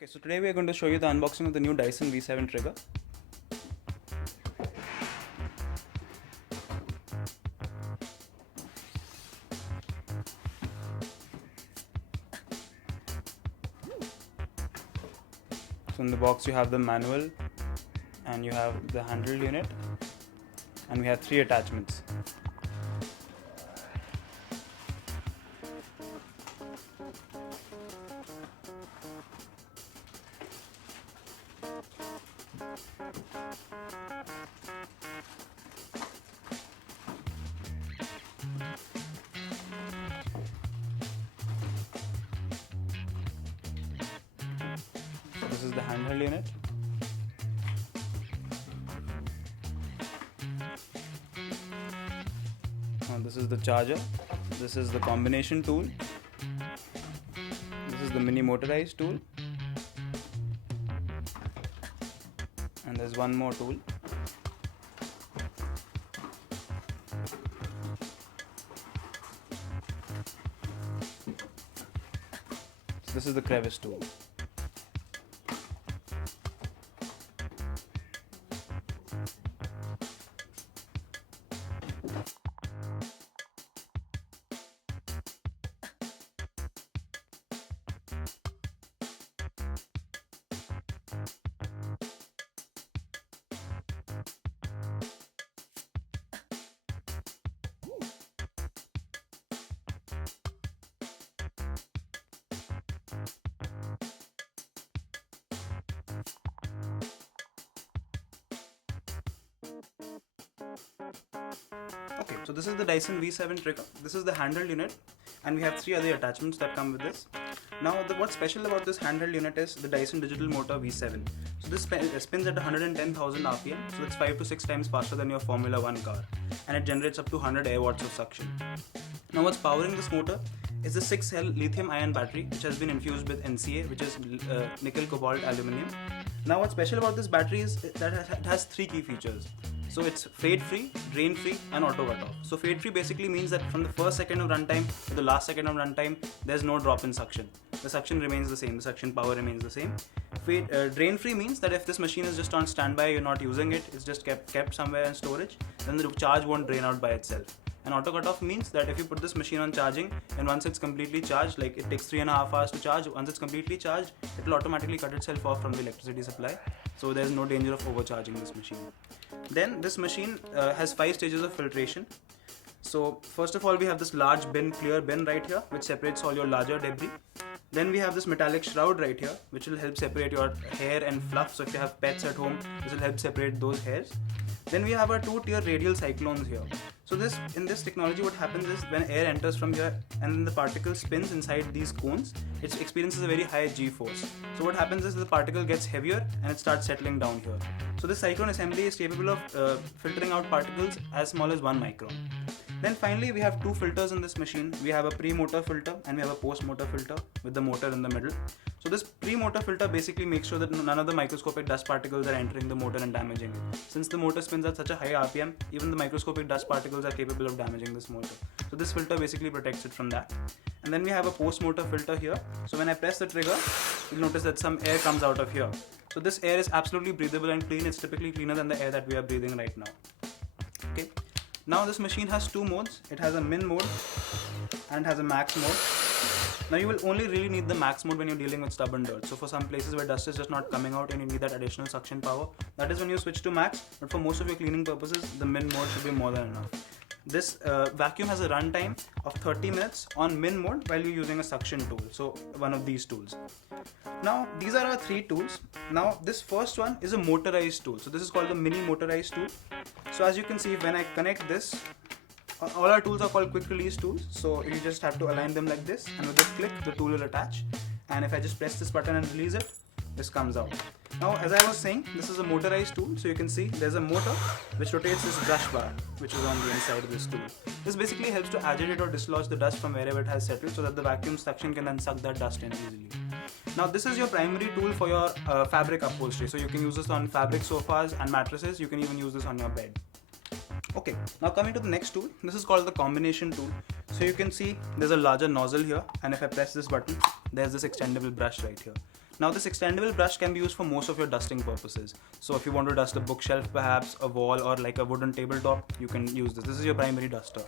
Okay, so today we are going to show you the unboxing of the new Dyson V7 trigger. So in the box you have the manual and you have the handheld unit and we have 3 attachments. This is the handheld unit. This is the charger. This is the combination tool. This is the mini motorized tool. And there's one more tool. So this is the Crevice tool. Okay, so this is the Dyson V7 trigger. This is the handheld unit and we have 3 other attachments that come with this. Now what's special about this handheld unit is the Dyson digital motor V7. So this spins at 110,000 RPM, so that's 5 to 6 times faster than your Formula 1 car, and it generates up to 100 air watts of suction. Now what's powering this motor is the 6-cell lithium-ion battery which has been infused with NCA, which is nickel, cobalt, aluminium. Now what's special about this battery is that it has 3 key features. So it's fade-free, drain-free and auto cut-off. So fade-free basically means that from the first second of runtime to the last second of runtime, there's no drop in suction. The suction remains the same, the suction power remains the same. Drain-free means that if this machine is just on standby, you're not using it, it's just kept somewhere in storage, then the charge won't drain out by itself. And auto cut-off means that if you put this machine on charging and once it's completely charged, like it takes 3.5 hours to charge, once it's completely charged, it will automatically cut itself off from the electricity supply. So there's no danger of overcharging this machine. Then this machine has 5 stages of filtration. So first of all we have this large bin, clear bin right here, which separates all your larger debris. Then we have this metallic shroud right here, which will help separate your hair and fluff. So if you have pets at home, this will help separate those hairs. Then we have our 2-tier radial cyclones here. So in this technology, what happens is when air enters from here and then the particle spins inside these cones, it experiences a very high G-force. So what happens is the particle gets heavier and it starts settling down here. So this cyclone assembly is capable of filtering out particles as small as 1 micron. Then finally we have 2 filters in this machine. We have a pre-motor filter and we have a post-motor filter with the motor in the middle. So this pre-motor filter basically makes sure that none of the microscopic dust particles are entering the motor and damaging it. Since the motor spins at such a high RPM, even the microscopic dust particles are capable of damaging this motor. So this filter basically protects it from that. And then we have a post-motor filter here. So when I press the trigger, you'll notice that some air comes out of here. So this air is absolutely breathable and clean. It's typically cleaner than the air that we are breathing right now. Okay. Now this machine has 2 modes. It has a min mode and has a max mode. Now you will only really need the max mode when you're dealing with stubborn dirt. So for some places where dust is just not coming out and you need that additional suction power, that is when you switch to max. But for most of your cleaning purposes, the min mode should be more than enough. This vacuum has a runtime of 30 minutes on min mode while you're using a suction tool. So one of these tools. Now these are our 3 tools. Now this first one is a motorized tool. So this is called the mini motorized tool. So as you can see, when I connect this, all our tools are called quick release tools. So you just have to align them like this, and with this click the tool will attach, and if I just press this button and release it, this comes out. Now as I was saying, this is a motorized tool. So you can see there's a motor which rotates this brush bar which is on the inside of this tool. This basically helps to agitate or dislodge the dust from wherever it has settled so that the vacuum suction can then suck that dust in easily. Now this is your primary tool for your fabric upholstery. So you can use this on fabric sofas and mattresses. You can even use this on your bed. Okay, now coming to the next tool, this is called the combination tool. So you can see there's a larger nozzle here, and if I press this button, there's this extendable brush right here. Now this extendable brush can be used for most of your dusting purposes. So if you want to dust a bookshelf perhaps, a wall, or like a wooden tabletop, you can use this. This is your primary duster.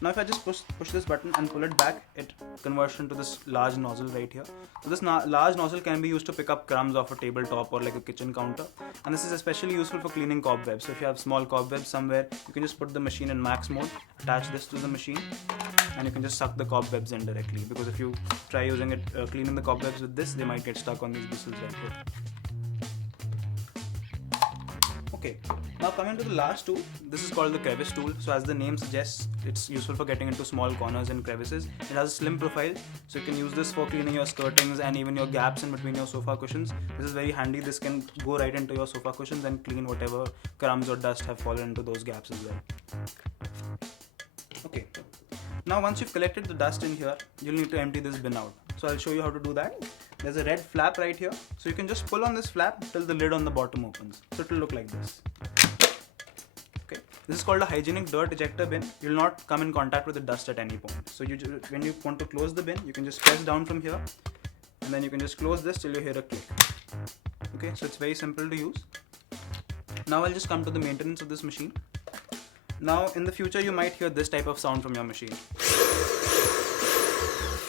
Now if I just push this button and pull it back, it converts into this large nozzle right here. So this large nozzle can be used to pick up crumbs off a tabletop or like a kitchen counter. And this is especially useful for cleaning cobwebs. So if you have small cobwebs somewhere, you can just put the machine in max mode, attach this to the machine, and you can just suck the cobwebs in directly. Because if you try using it, cleaning the cobwebs with this, they might get stuck on these bristles right here. Okay, now coming to the last tool, this is called the Crevice Tool. So as the name suggests, it's useful for getting into small corners and crevices. It has a slim profile, so you can use this for cleaning your skirtings and even your gaps in between your sofa cushions. This is very handy. This can go right into your sofa cushions and clean whatever crumbs or dust have fallen into those gaps as well. Okay, now once you've collected the dust in here, you'll need to empty this bin out. So I'll show you how to do that. There's a red flap right here, so you can just pull on this flap till the lid on the bottom opens. So it will look like this. Okay, this is called a hygienic dirt ejector bin. You'll not come in contact with the dust at any point. So when you want to close the bin, you can just press down from here, and then you can just close this till you hear a click. Okay, so it's very simple to use. Now I'll just come to the maintenance of this machine. Now in the future you might hear this type of sound from your machine.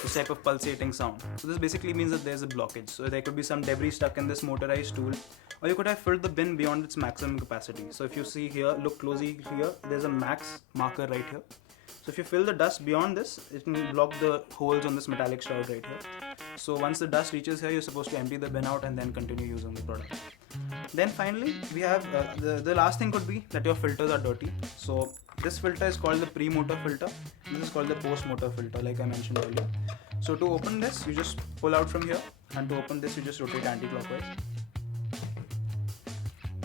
This type of pulsating sound. So this basically means that there's a blockage. So there could be some debris stuck in this motorized tool, or you could have filled the bin beyond its maximum capacity. So if you see here, look closely here, there's a max marker right here. So if you fill the dust beyond this, it can block the holes on this metallic shroud right here. So once the dust reaches here, you're supposed to empty the bin out and then continue using the product. Then finally, we have the last thing could be that your filters are dirty. So this filter is called the pre-motor filter. This is called the post-motor filter, like I mentioned earlier. So to open this, you just pull out from here, and to open this, you just rotate anti-clockwise.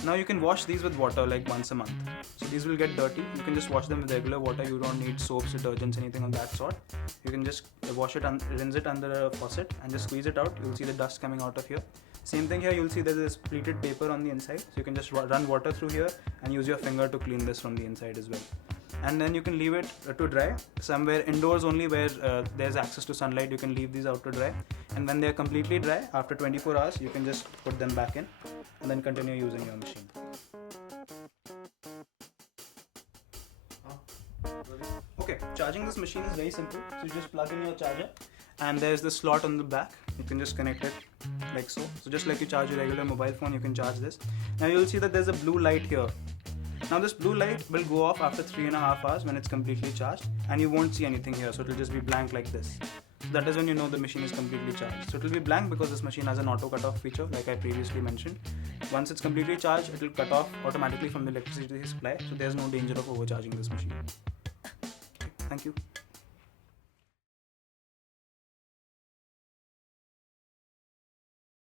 Now you can wash these with water like once a month. So these will get dirty. You can just wash them with regular water. You don't need soaps, detergents, anything of that sort. You can just wash it and rinse it under a faucet and just squeeze it out. You'll see the dust coming out of here. Same thing here, you'll see there's this pleated paper on the inside. So you can just run water through here and use your finger to clean this from the inside as well. And then you can leave it to dry somewhere indoors only where there's access to sunlight. You can leave these out to dry, and when they're completely dry after 24 hours, you can just put them back in and then continue using your machine. Okay, charging this machine is very simple. So you just plug in your charger, and there's the slot on the back. You can just connect it like so. So just like you charge your regular mobile phone, you can charge this. Now you'll see that there's a blue light here. Now this blue light will go off after 3.5 hours when it's completely charged, and you won't see anything here, so it will just be blank like this. So that is when you know the machine is completely charged. So it will be blank because this machine has an auto cut-off feature, like I previously mentioned. Once it's completely charged, it will cut off automatically from the electricity supply, so there's no danger of overcharging this machine. Okay, thank you.